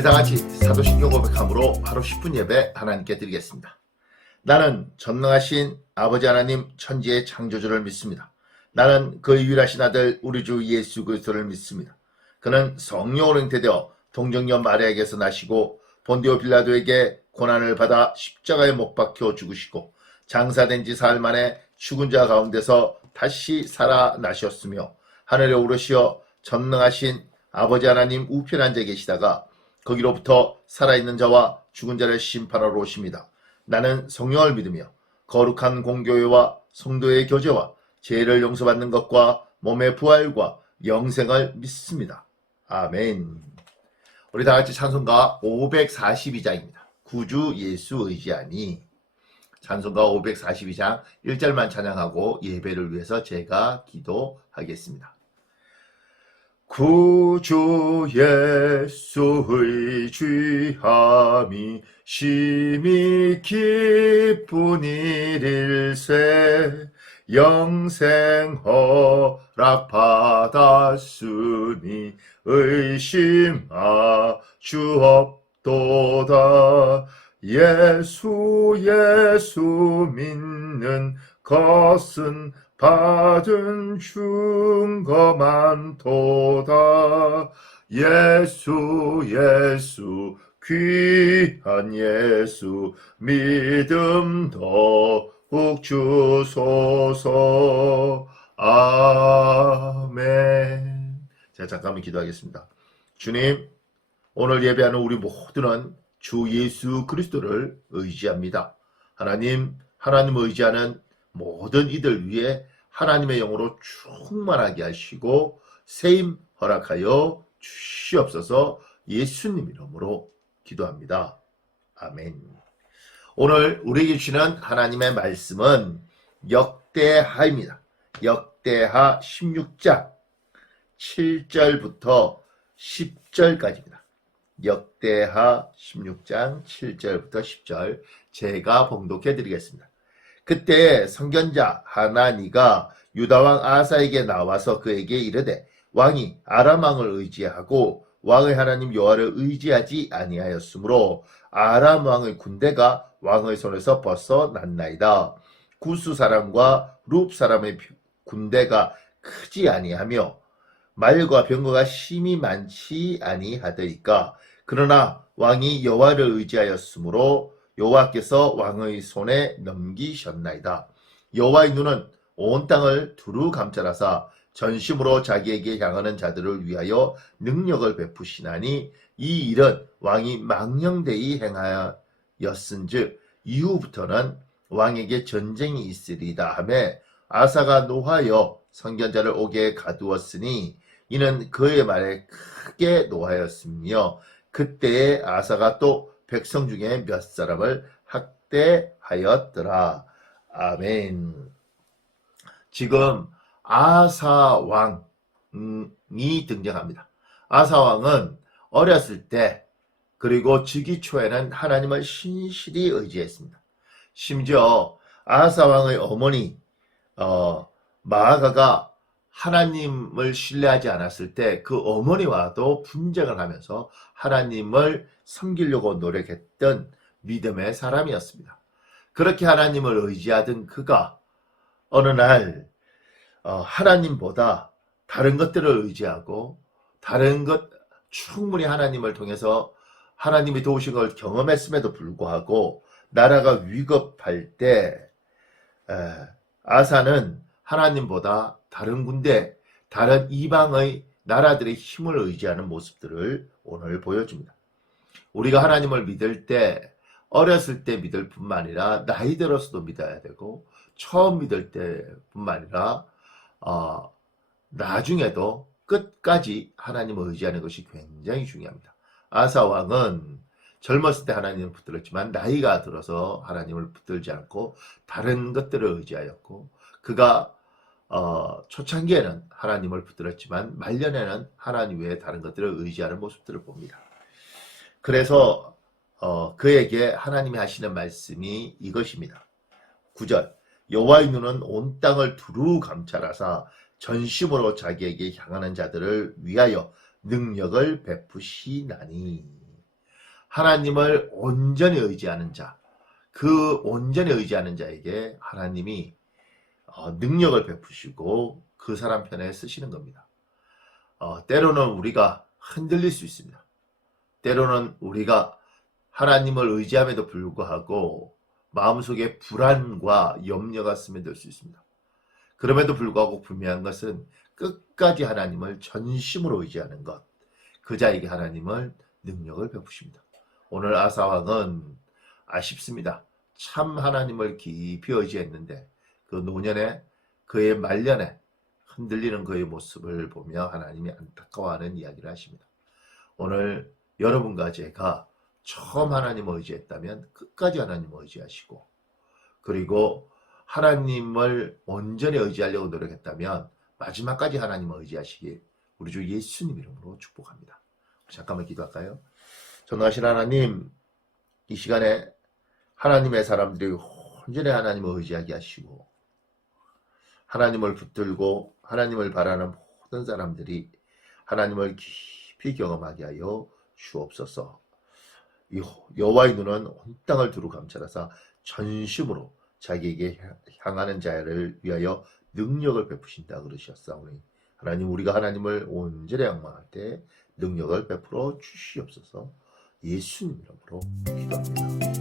우리 다 같이 사도신경 고백함으로 하루 10분 예배 하나님께 드리겠습니다. 나는 전능하신 아버지 하나님 천지의 창조주를 믿습니다. 나는 그 유일하신 아들 우리 주 예수 그리스도를 믿습니다. 그는 성령으로 잉태되어 동정녀 마리아에게서 나시고 본디오 빌라도에게 고난을 받아 십자가에 못 박혀 죽으시고 장사된 지 사흘 만에 죽은 자 가운데서 다시 살아나셨으며 하늘에 오르시어 전능하신 아버지 하나님 우편 앉아 계시다가 거기로부터 살아있는 자와 죽은 자를 심판하러 오십니다. 나는 성령을 믿으며 거룩한 공교회와 성도의 교제와 죄를 용서받는 것과 몸의 부활과 영생을 믿습니다. 아멘. 우리 다 같이 찬송가 542장입니다. 구주 예수 의지하니 찬송가 542장 1절만 찬양하고 예배를 위해서 제가 기도하겠습니다. 구주 예수 의지함이 심히 기쁜 일일세 영생 허락 받았으니 의심하 주없도다. 예수 예수 믿는 것은 받은 증거 많도다. 예수 예수 귀한 예수 믿음 더욱 주소서. 아멘. 자 잠깐만 기도하겠습니다. 주님 오늘 예배하는 우리 모두는 주 예수 그리스도를 의지합니다. 하나님 하나님 의지하는 모든 이들 위해 하나님의 영으로 충만하게 하시고 세임 허락하여 주시옵소서 예수님 이름으로 기도합니다. 아멘. 오늘 우리에게 주시는 하나님의 말씀은 역대하입니다. 역대하 16장 7절부터 10절까지입니다. 역대하 16장 7절부터 10절 제가 봉독해 드리겠습니다. 그때 선견자 하나니가 유다왕 아사에게 나와서 그에게 이르되 왕이 아람 왕을 의지하고 왕의 하나님 여호와를 의지하지 아니하였으므로 아람 왕의 군대가 왕의 손에서 벗어났나이다. 구스 사람과 룹 사람의 군대가 크지 아니하며 말과 병거가 심히 많지 아니하더이까 그러나 왕이 여호와를 의지하였으므로 여호와께서 왕의 손에 넘기셨나이다. 여호와의 눈은 온 땅을 두루 감찰하사 전심으로 자기에게 향하는 자들을 위하여 능력을 베푸시나니 이 일은 왕이 망령되이 행하였은즉 이후부터는 왕에게 전쟁이 있으리다 하매 아사가 노하여 선견자를 옥에 가두었으니 이는 그의 말에 크게 노하였으며 그때에 아사가 또 백성 중에 몇 사람을 학대하였더라. 아멘. 지금 아사 왕이 등장합니다. 아사 왕은 어렸을 때 그리고 즉위 초에는 하나님을 신실히 의지했습니다. 심지어 아사 왕의 어머니 어, 마아가가 하나님을 신뢰하지 않았을 때 그 어머니와도 분쟁을 하면서 하나님을 섬기려고 노력했던 믿음의 사람이었습니다. 그렇게 하나님을 의지하던 그가 어느 날 어, 하나님보다 다른 것들을 의지하고 다른 것 충분히 하나님을 통해서 하나님이 도우신 걸 경험했음에도 불구하고 나라가 위급할 때 에, 아사는 하나님보다 다른 군대, 다른 이방의 나라들의 힘을 의지하는 모습들을 오늘 보여줍니다. 우리가 하나님을 믿을 때 어렸을 때 믿을 뿐만 아니라 나이 들어서도 믿어야 되고 처음 믿을 때뿐만 아니라 어, 나중에도 끝까지 하나님을 의지하는 것이 굉장히 중요합니다. 아사 왕은 젊었을 때 하나님을 붙들었지만 나이가 들어서 하나님을 붙들지 않고 다른 것들을 의지하였고 그가 어, 초창기에는 하나님을 붙들었지만 말년에는 하나님 외에 다른 것들을 의지하는 모습들을 봅니다. 그래서 어, 그에게 하나님이 하시는 말씀이 이것입니다. 9절 여호와의 눈은 온 땅을 두루 감찰하사 전심으로 자기에게 향하는 자들을 위하여 능력을 베푸시나니 하나님을 온전히 의지하는 자, 그 온전히 의지하는 자에게 하나님이 어, 능력을 베푸시고 그 사람 편에 쓰시는 겁니다. 어, 때로는 우리가 흔들릴 수 있습니다. 때로는 우리가 하나님을 의지함에도 불구하고 마음속에 불안과 염려가 스며들 수 있습니다. 그럼에도 불구하고 분명한 것은 끝까지 하나님을 전심으로 의지하는 것. 그 자에게 하나님을 능력을 베푸십니다. 오늘 아사왕은 아쉽습니다. 참 하나님을 깊이 의지했는데 그 노년에 그의 말년에 흔들리는 그의 모습을 보며 하나님이 안타까워하는 이야기를 하십니다. 오늘 여러분과 제가 처음 하나님을 의지했다면 끝까지 하나님을 의지하시고 그리고 하나님을 온전히 의지하려고 노력했다면 마지막까지 하나님을 의지하시길 우리 주 예수님 이름으로 축복합니다. 잠깐만 기도할까요? 전능하신 하나님 이 시간에 하나님의 사람들이 온전히 하나님을 의지하게 하시고 하나님을 붙들고 하나님을 바라는 모든 사람들이 하나님을 깊이 경험하게 하여 주옵소서. 이 여호와의 눈은 온 땅을 두루 감찰하사 전심으로 자기에게 향하는 자를 위하여 능력을 베푸신다 그러셨사오니 하나님 우리가 하나님을 온전히仰망할 때 능력을 베풀어 주시옵소서. 예수님 이름으로 기도합니다.